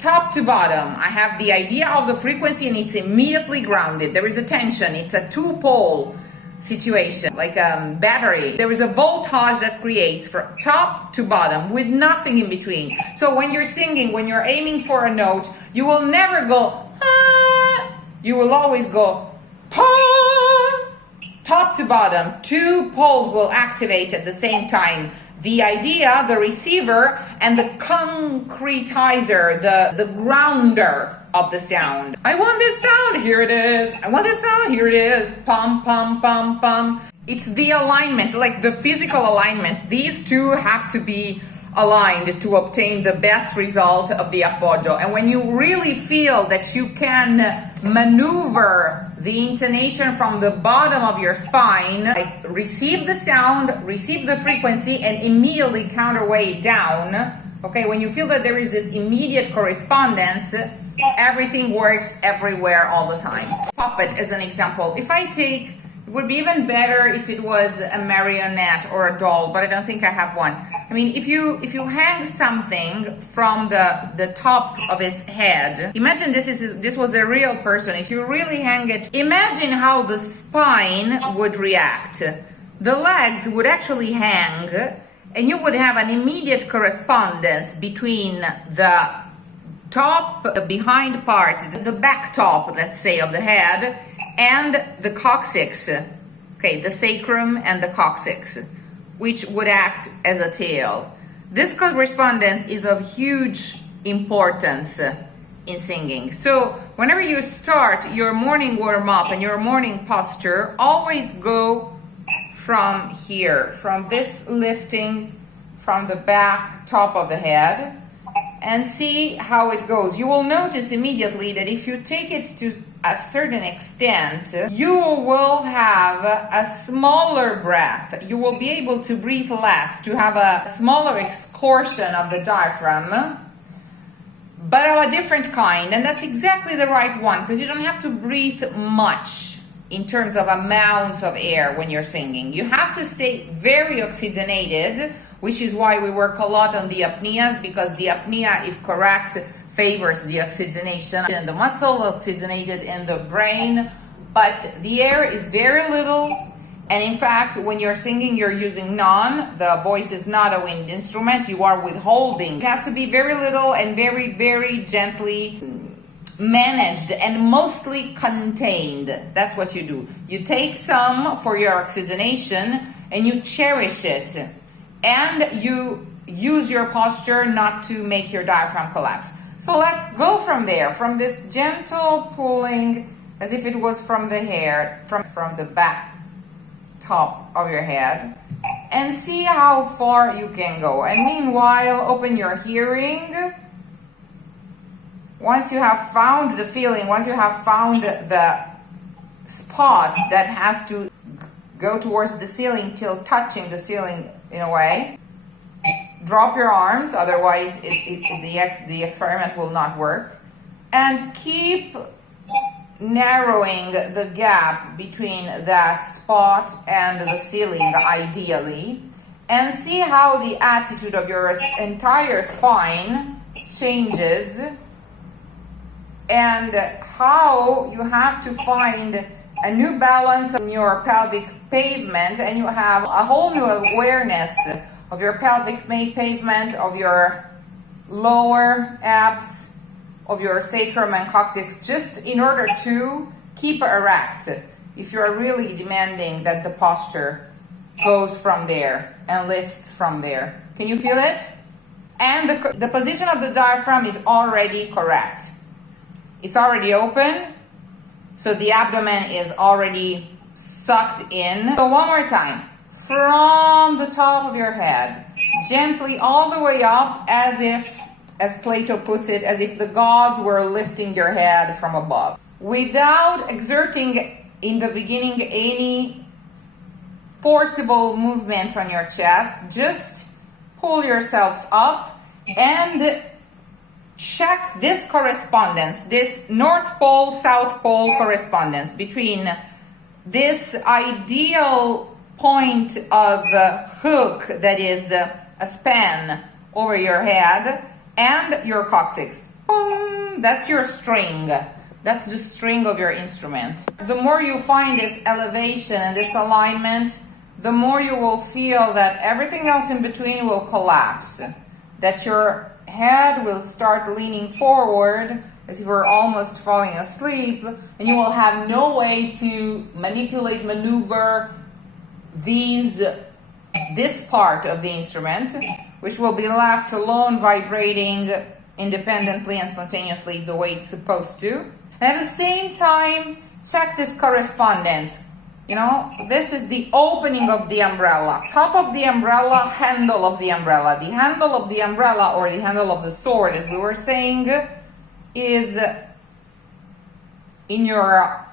top to bottom, I have the idea of the frequency and it's immediately grounded. There is a tension. It's a two-pole situation, like a battery. There is a voltage that creates from top to bottom with nothing in between. So when you're singing, when you're aiming for a note, you will never go, ah, you will always go, pa. Top to bottom, two poles will activate at the same time. The idea, the receiver, and the concretizer, the grounder of the sound. I want this sound, here it is. I want this sound, here it is. Pum, pum, pum, pum. It's the alignment, like the physical alignment. These two have to be aligned to obtain the best result of the appoggio. And when you really feel that you can maneuver the intonation from the bottom of your spine, like receive the sound, receive the frequency, and immediately counterweight down. Okay, when you feel that there is this immediate correspondence, everything works everywhere all the time. Puppet as an example. If I take, it would be even better if it was a marionette or a doll, but I don't think I have one. I mean, if you hang something from the top of its head, imagine this was a real person. If you really hang it, imagine how the spine would react. The legs would actually hang, and you would have an immediate correspondence between the top, the behind part, the back top, let's say, of the head, and the coccyx, okay, the sacrum and the coccyx, which would act as a tail. This correspondence is of huge importance in singing. So whenever you start your morning warm-up and your morning posture, always go from here, from this lifting from the back top of the head, and see how it goes. You will notice immediately that if you take it to a certain extent, you will have a smaller breath. You will be able to breathe less, to have a smaller excursion of the diaphragm, but of a different kind. And that's exactly the right one, because you don't have to breathe much in terms of amounts of air when you're singing. You have to stay very oxygenated, which is why we work a lot on the apneas, because the apnea, if correct, favors the oxygenation in the muscle, oxygenated in the brain, but the air is very little. And in fact, when you're singing, you're using the voice is not a wind instrument, you are withholding. It has to be very little and very, very gently managed and mostly contained. That's what you do. You take some for your oxygenation and you cherish it, and you use your posture not to make your diaphragm collapse. So let's go from there, from this gentle pulling, as if it was from the hair, from the back top of your head, and see how far you can go. And meanwhile, open your hearing. Once you have found the feeling, once you have found the spot that has to go towards the ceiling till touching the ceiling in a way, drop your arms, otherwise the experiment will not work. And keep narrowing the gap between that spot and the ceiling, ideally. And see how the attitude of your entire spine changes, and how you have to find a new balance in your pelvic pavement, and you have a whole new awareness of your pelvic pavement, of your lower abs, of your sacrum and coccyx, just in order to keep erect, if you're really demanding that the posture goes from there and lifts from there. Can you feel it? And the position of the diaphragm is already correct. It's already open, so the abdomen is already sucked in. So one more time. From the top of your head, gently all the way up, as if, as Plato puts it, as if the gods were lifting your head from above. Without exerting in the beginning any forcible movements on your chest, just pull yourself up and check this correspondence, this North Pole, South Pole correspondence between this ideal point of hook that is a span over your head and your coccyx. That's your string. That's the string of your instrument. The more you find this elevation and this alignment, the more you will feel that everything else in between will collapse. That your head will start leaning forward as if you were almost falling asleep, and you will have no way to manipulate, maneuver this part of the instrument, which will be left alone vibrating independently and spontaneously the way it's supposed to. And at the same time, check this correspondence. You know, this is the opening of the umbrella, top of the umbrella, handle of the umbrella. The handle of the umbrella, or the handle of the sword, as we were saying, is in your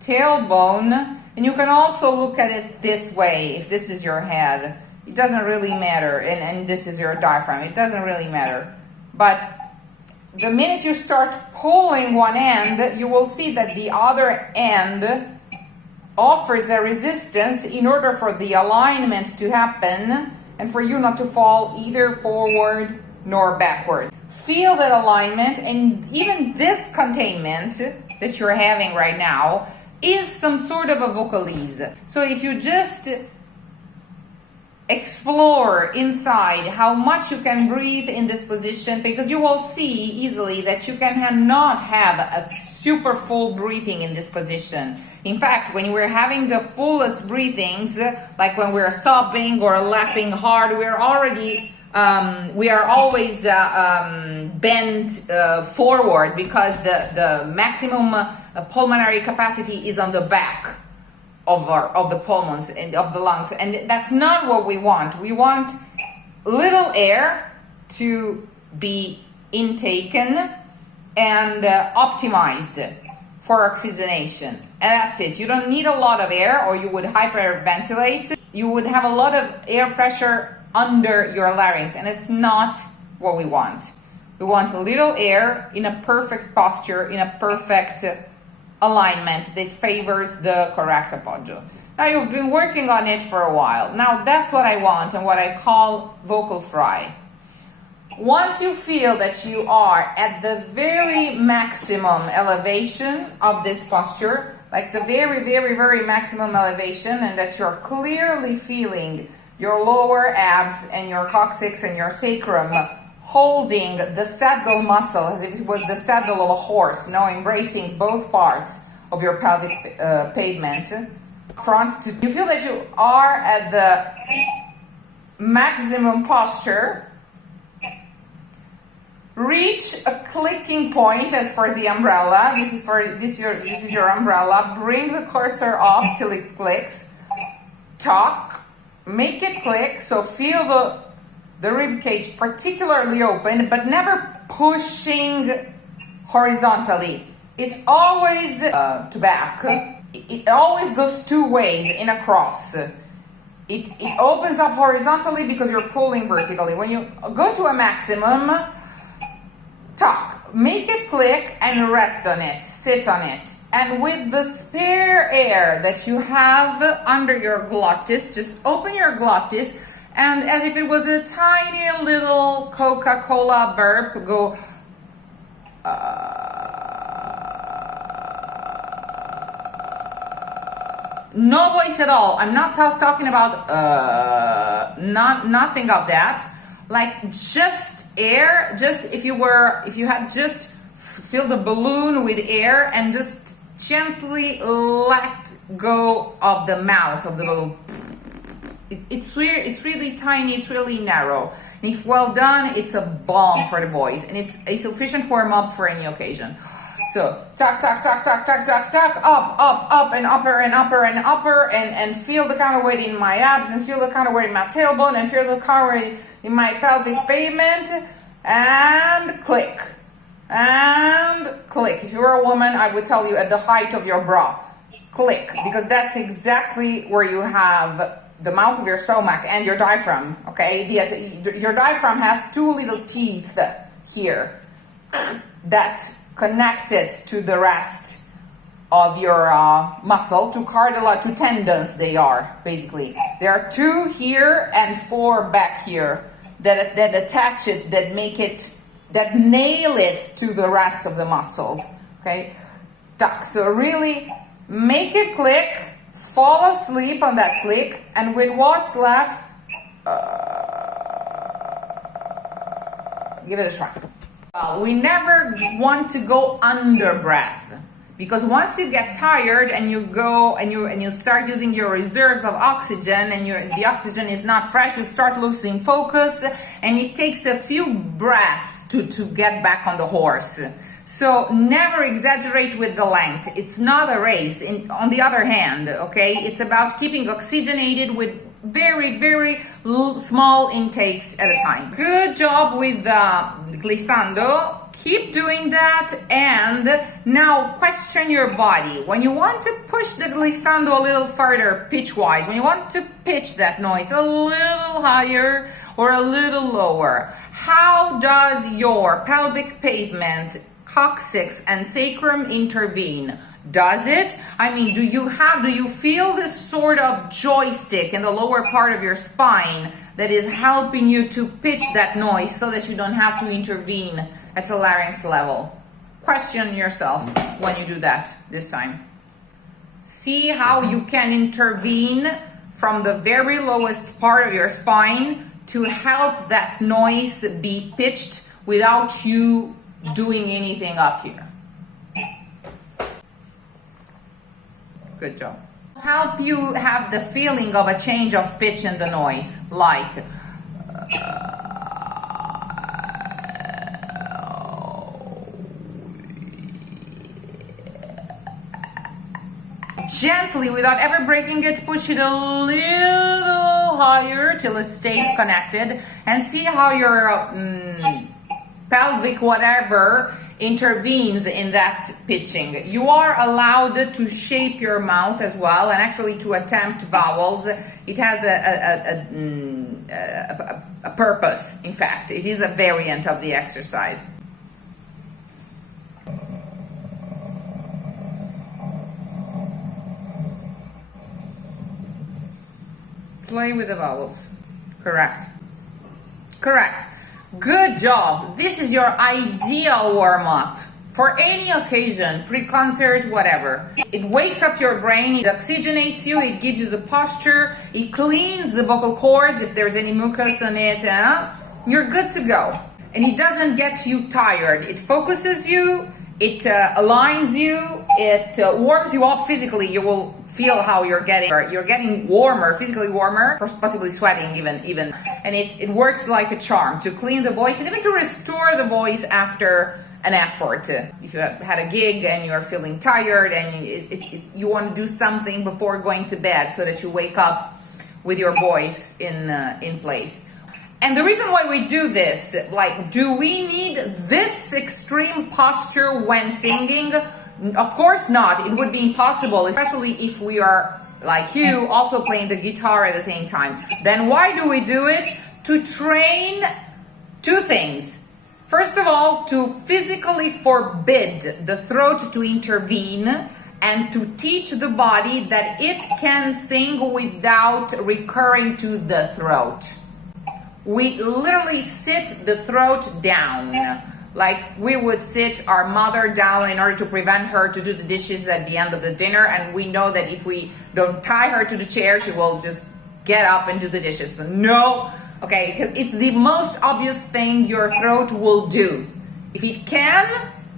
tailbone. And you can also look at it this way, if this is your head. It doesn't really matter. And this is your diaphragm. It doesn't really matter. But the minute you start pulling one end, you will see that the other end offers a resistance in order for the alignment to happen and for you not to fall either forward nor backward. Feel that alignment, and even this containment that you're having right now is some sort of a vocalise. So if you just explore inside how much you can breathe in this position, because you will see easily that you cannot have a super full breathing in this position. In fact, when we're having the fullest breathings, like when we're sobbing or laughing hard, we are always bent forward, because the maximum pulmonary capacity is on the back of the pulmons and of the lungs, and that's not what we want. We want little air to be intaken and optimized for oxygenation, and that's it. You don't need a lot of air, or you would hyperventilate. You would have a lot of air pressure under your larynx, and it's not what we want. We want a little air in a perfect posture, in a perfect alignment that favors the correct appoggio. Now, you've been working on it for a while. Now that's what I want and what I call vocal fry. Once you feel that you are at the very maximum elevation of this posture, like the very, very, very maximum elevation, and that you're clearly feeling your lower abs and your coccyx and your sacrum holding the saddle muscle as if it was the saddle of a horse, now embracing both parts of your pelvic pavement. You feel that you are at the maximum posture. Reach a clicking point as for the umbrella. This is your umbrella. Bring the cursor off till it clicks. Talk. Make it click. So feel the rib cage particularly open, but never pushing horizontally. It's always to back. It always goes two ways in a cross. It opens up horizontally because you're pulling vertically. When you go to a maximum, talk, make it click and rest on it, sit on it. And with the spare air that you have under your glottis, just open your glottis, and as if it was a tiny little Coca-Cola burp, go no voice at all. I'm not talking about nothing of that. Like just air, just if you had just filled a balloon with air and just gently let go of the mouth of the balloon. It's weird, it's really tiny, it's really narrow. And if well done, it's a balm for the voice, and it's a sufficient warm-up for any occasion. So, tuck, tuck, tuck, tuck, tuck, tuck, tuck, up, and upper, and upper, and upper, and feel the counterweight in my abs, and feel the counterweight in my tailbone, and feel the counterweight in my pelvic pavement, and click. And click. If you were a woman, I would tell you at the height of your bra. Click, because that's exactly where you have the mouth of your stomach and your diaphragm, okay? Your diaphragm has two little teeth here that connect it to the rest of your muscle, to cartilage, to tendons they are, basically. There are two here and four back here that attach it, that make it that nail it to the rest of the muscles. Okay, tuck. So really make it click, fall asleep on that click, and with what's left, give it a try. We never want to go under breath, because once you get tired and you go and you start using your reserves of oxygen, and the oxygen is not fresh, you start losing focus, and it takes a few breaths to get back on the horse. So never exaggerate with the length. It's not a race. On the other hand, okay, it's about keeping oxygenated with very, very small intakes at a time. Good job with glissando. Keep doing that, and now question your body. When you want to push the glissando a little further pitch-wise, when you want to pitch that noise a little higher or a little lower, how does your pelvic pavement, coccyx and sacrum intervene? Does it? I mean, do you feel this sort of joystick in the lower part of your spine that is helping you to pitch that noise so that you don't have to intervene at the larynx level? Question yourself when you do that this time. See how you can intervene from the very lowest part of your spine to help that noise be pitched without you doing anything up here. Good job. Help you have the feeling of a change of pitch in the noise, like gently, without ever breaking it, push it a little higher till it stays connected, and see how your pelvic whatever intervenes in that pitching. You are allowed to shape your mouth as well, and actually to attempt vowels. It has a purpose. In fact, it is a variant of the exercise. Play with the vowels. Correct. Correct. Good job. This is your ideal warm-up for any occasion, pre-concert, whatever. It wakes up your brain, it oxygenates you, it gives you the posture, it cleans the vocal cords if there's any mucus on it. You're good to go. And it doesn't get you tired. It focuses you, it aligns you, it warms you up physically. You will feel how you're getting warmer, physically warmer, possibly sweating even. And it works like a charm to clean the voice and even to restore the voice after an effort. If you have had a gig and you're feeling tired and you want to do something before going to bed so that you wake up with your voice in place. And the reason why we do this, like, do we need this extreme posture when singing? Of course not. It would be impossible, especially if we are, like you, also playing the guitar at the same time. Then why do we do it? To train two things. First of all, to physically forbid the throat to intervene and to teach the body that it can sing without recurring to the throat. We literally sit the throat down, like we would sit our mother down in order to prevent her to do the dishes at the end of the dinner. And we know that if we don't tie her to the chair, she will just get up and do the dishes. So no, okay, because it's the most obvious thing your throat will do. If it can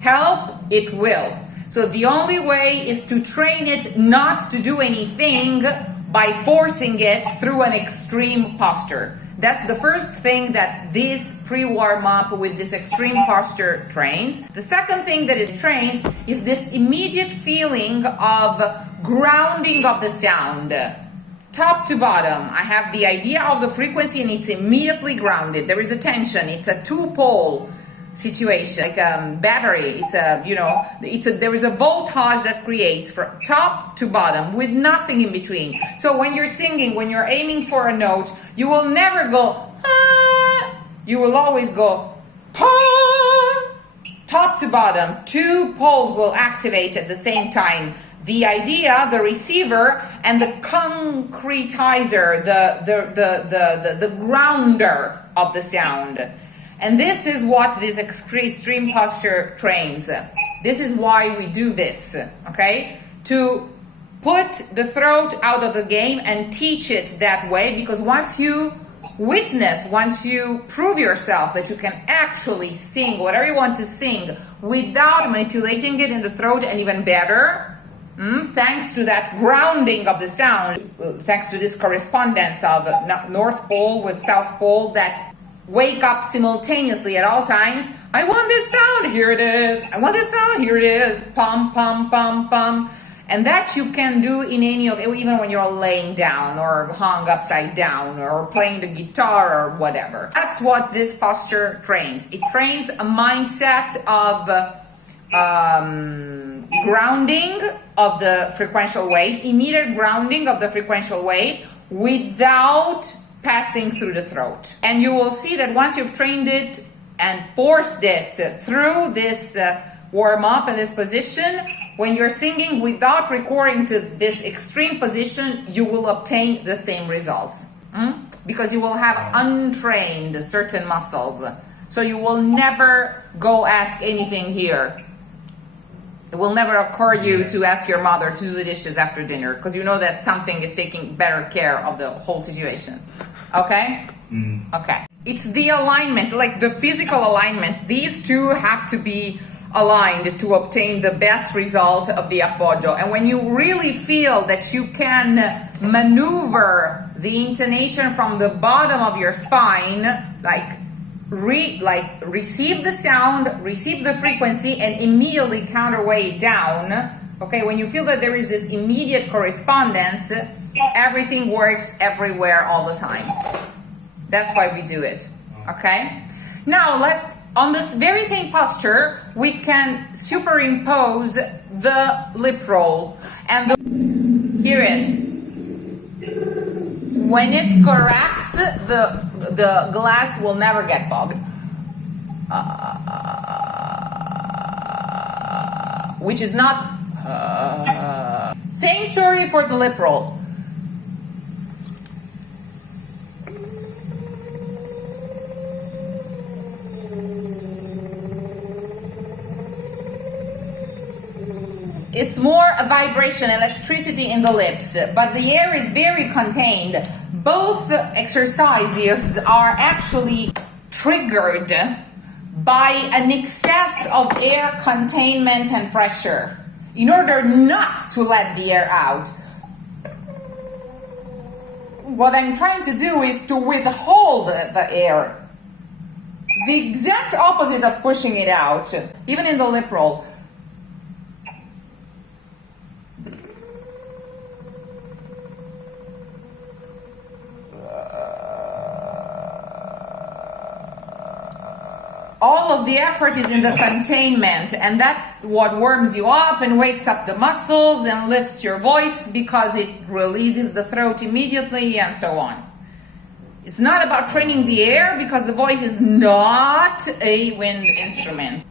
help, it will. So the only way is to train it not to do anything by forcing it through an extreme posture. That's the first thing that this pre-warm-up with this extreme posture trains. The second thing that it trains is this immediate feeling of grounding of the sound. Top to bottom, I have the idea of the frequency and it's immediately grounded. There is a tension. It's a two-pole situation, like a battery. There is a voltage that creates from top to bottom with nothing in between. So when you're singing, when you're aiming for a note, you will never go ah. You will always go ah. Top to bottom, two poles will activate at the same time. The idea, the receiver, and the concretizer, the grounder of the sound. And this is what this extreme posture trains. This is why we do this, okay? To put the throat out of the game and teach it that way, because once you prove yourself that you can actually sing whatever you want to sing without manipulating it in the throat, and even better, thanks to that grounding of the sound, thanks to this correspondence of North Pole with South Pole that wake up simultaneously at all times. I want this sound, here it is. I want this sound, here it is. Pum, pum, pum, pum. And that you can do in any of, even when you're laying down or hung upside down or playing the guitar or whatever. That's what this posture trains. It trains a mindset of grounding of the frequential wave, immediate grounding of the frequential wave without passing through the throat. And you will see that once you've trained it and forced it through this warm up in this position, when you're singing without recurring to this extreme position, you will obtain the same results. Because you will have untrained certain muscles. So you will never go ask anything here. It will never occur you to ask your mother to do the dishes after dinner, because you know that something is taking better care of the whole situation. Okay? Okay. It's the alignment, like the physical alignment. These two have to be aligned to obtain the best result of the appoggio. And when you really feel that you can maneuver the intonation from the bottom of your spine, receive the sound, receive the frequency, and immediately counterweight it down. Okay, when you feel that there is this immediate correspondence, everything works everywhere all the time. That's why we do it. Okay? Now on this very same posture, we can superimpose the lip roll. And here is. When it's correct, the glass will never get fogged. Which is not... Same story for the lip roll. It's more a vibration, electricity in the lips, but the air is very contained. Both exercises are actually triggered by an excess of air containment and pressure in order not to let the air out. What I'm trying to do is to withhold the air. The exact opposite of pushing it out, even in the lip roll. All of the effort is in the containment, and that's what warms you up and wakes up the muscles and lifts your voice because it releases the throat immediately and so on. It's not about training the air because the voice is not a wind instrument.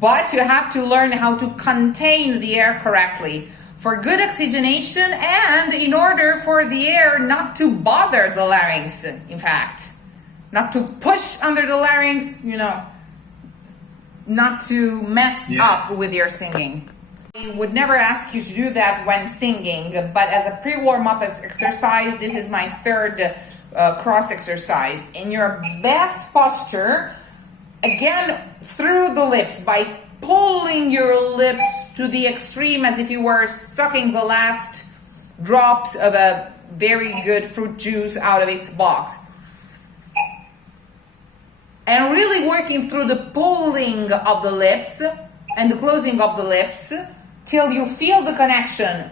But you have to learn how to contain the air correctly for good oxygenation and in order for the air not to bother the larynx, in fact. Not to push under the larynx, not to mess up with your singing. I would never ask you to do that when singing, but as a pre-warm-up exercise, this is my third cross exercise. In your best posture, again, through the lips, by pulling your lips to the extreme as if you were sucking the last drops of a very good fruit juice out of its box. And really working through the pulling of the lips and the closing of the lips till you feel the connection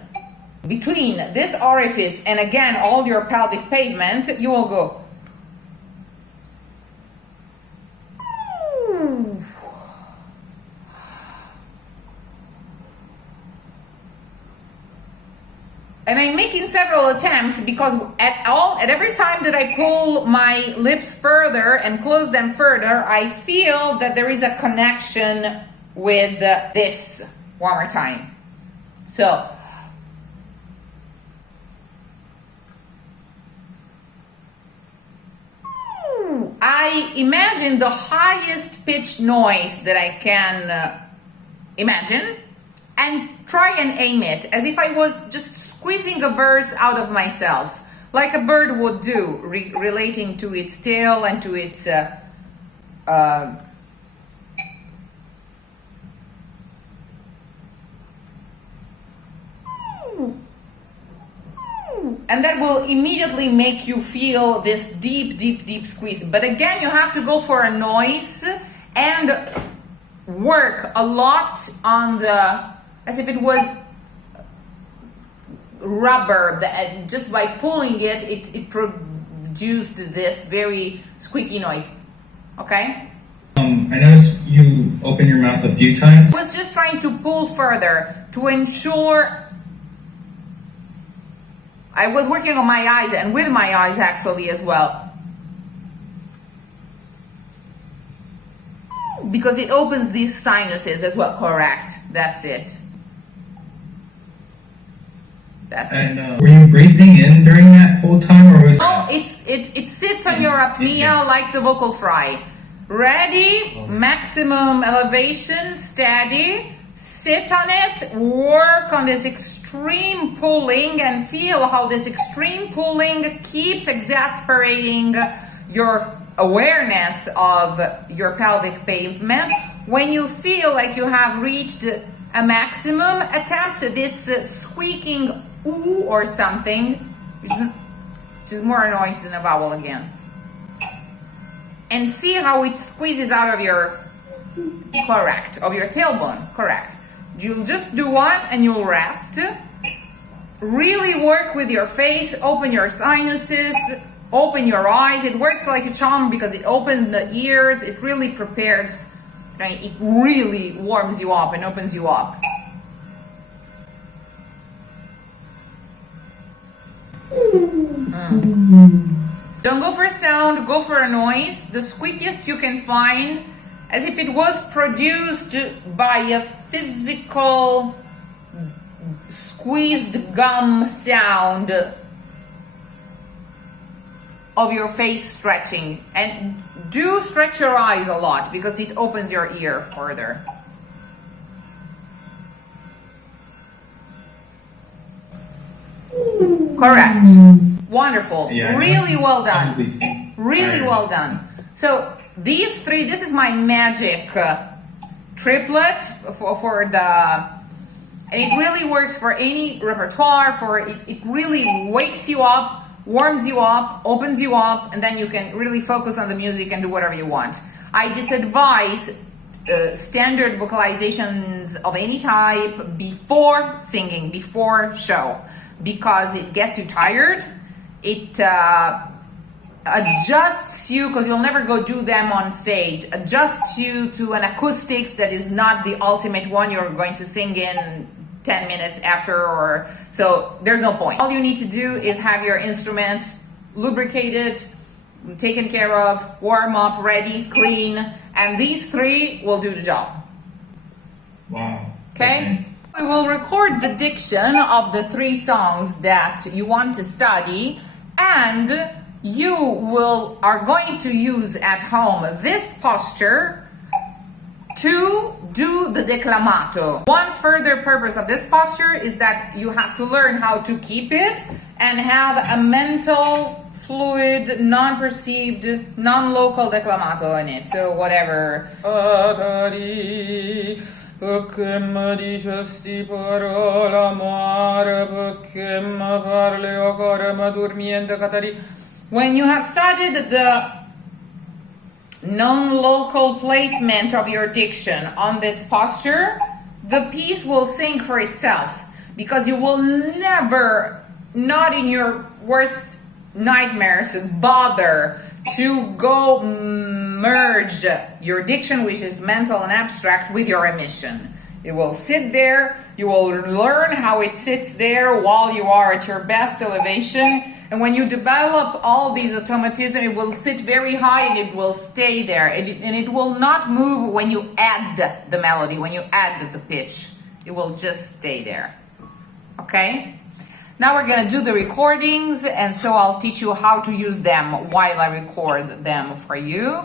between this orifice and again all your pelvic pavement. You will go. And I'm making several attempts because at every time that I pull my lips further and close them further, I feel that there is a connection with this. One more time. So. I imagine the highest pitched noise that I can imagine and try and aim it as if I was just squeezing a verse out of myself, like a bird would do, relating to its tail and to its and that will immediately make you feel this deep, deep, deep squeeze. But again, you have to go for a noise and work a lot on the, as if it was rubber, that just by pulling it produced this very squeaky noise. Okay? I noticed you open your mouth a few times. I was just trying to pull further to ensure. I was working on my eyes and with my eyes actually as well, because it opens these sinuses as well. Correct. That's it. That's it. Were you breathing in during that whole time, or was it sits on your apnea like the vocal fry. Ready, maximum elevation, steady. Sit on it, work on this extreme pulling, and feel how this extreme pulling keeps exasperating your awareness of your pelvic pavement. When you feel like you have reached a maximum, attempt this squeaking ooh or something, which is more noise than a vowel again. And see how it squeezes out of your of your tailbone. Correct. You'll just do one and you'll rest. Really work with your face, open your sinuses, open your eyes. It works like a charm because it opens the ears. It really prepares, it really warms you up and opens you up. Don't go for a sound, go for a noise. The squeakiest you can find, as if it was produced by a physical squeezed gum sound of your face stretching. And do stretch your eyes a lot because it opens your ear further. Correct. Wonderful. Yeah, really well done. Really well done. So these three, this is my magic triplet for the, and it really works for any repertoire. It really wakes you up, warms you up, opens you up, and then you can really focus on the music and do whatever you want. I disadvise standard vocalizations of any type before singing, before show, because it gets you tired. It adjusts you, because you'll never go do them on stage, adjusts you to an acoustics that is not the ultimate one you're going to sing in 10 minutes after, or so there's no point. All you need to do is have your instrument lubricated, taken care of, warm up, ready, clean, and these three will do the job. Wow. Okay? We will record the diction of the three songs that you want to study, and you are going to use at home this posture to do the declamato. One further purpose of this posture is that you have to learn how to keep it and have a mental, fluid, non-perceived, non-local declamato in it. So whatever. When you have started the non-local placement of your diction on this posture, the piece will sing for itself, because you will never, not in your worst nightmares, bother to go merge your diction, which is mental and abstract, with your emission. It will sit there, you will learn how it sits there while you are at your best elevation, and when you develop all these automatisms, it will sit very high and it will stay there, and it will not move when you add the melody, when you add the pitch. It will just stay there. Okay? Now we're gonna do the recordings, and so I'll teach you how to use them while I record them for you.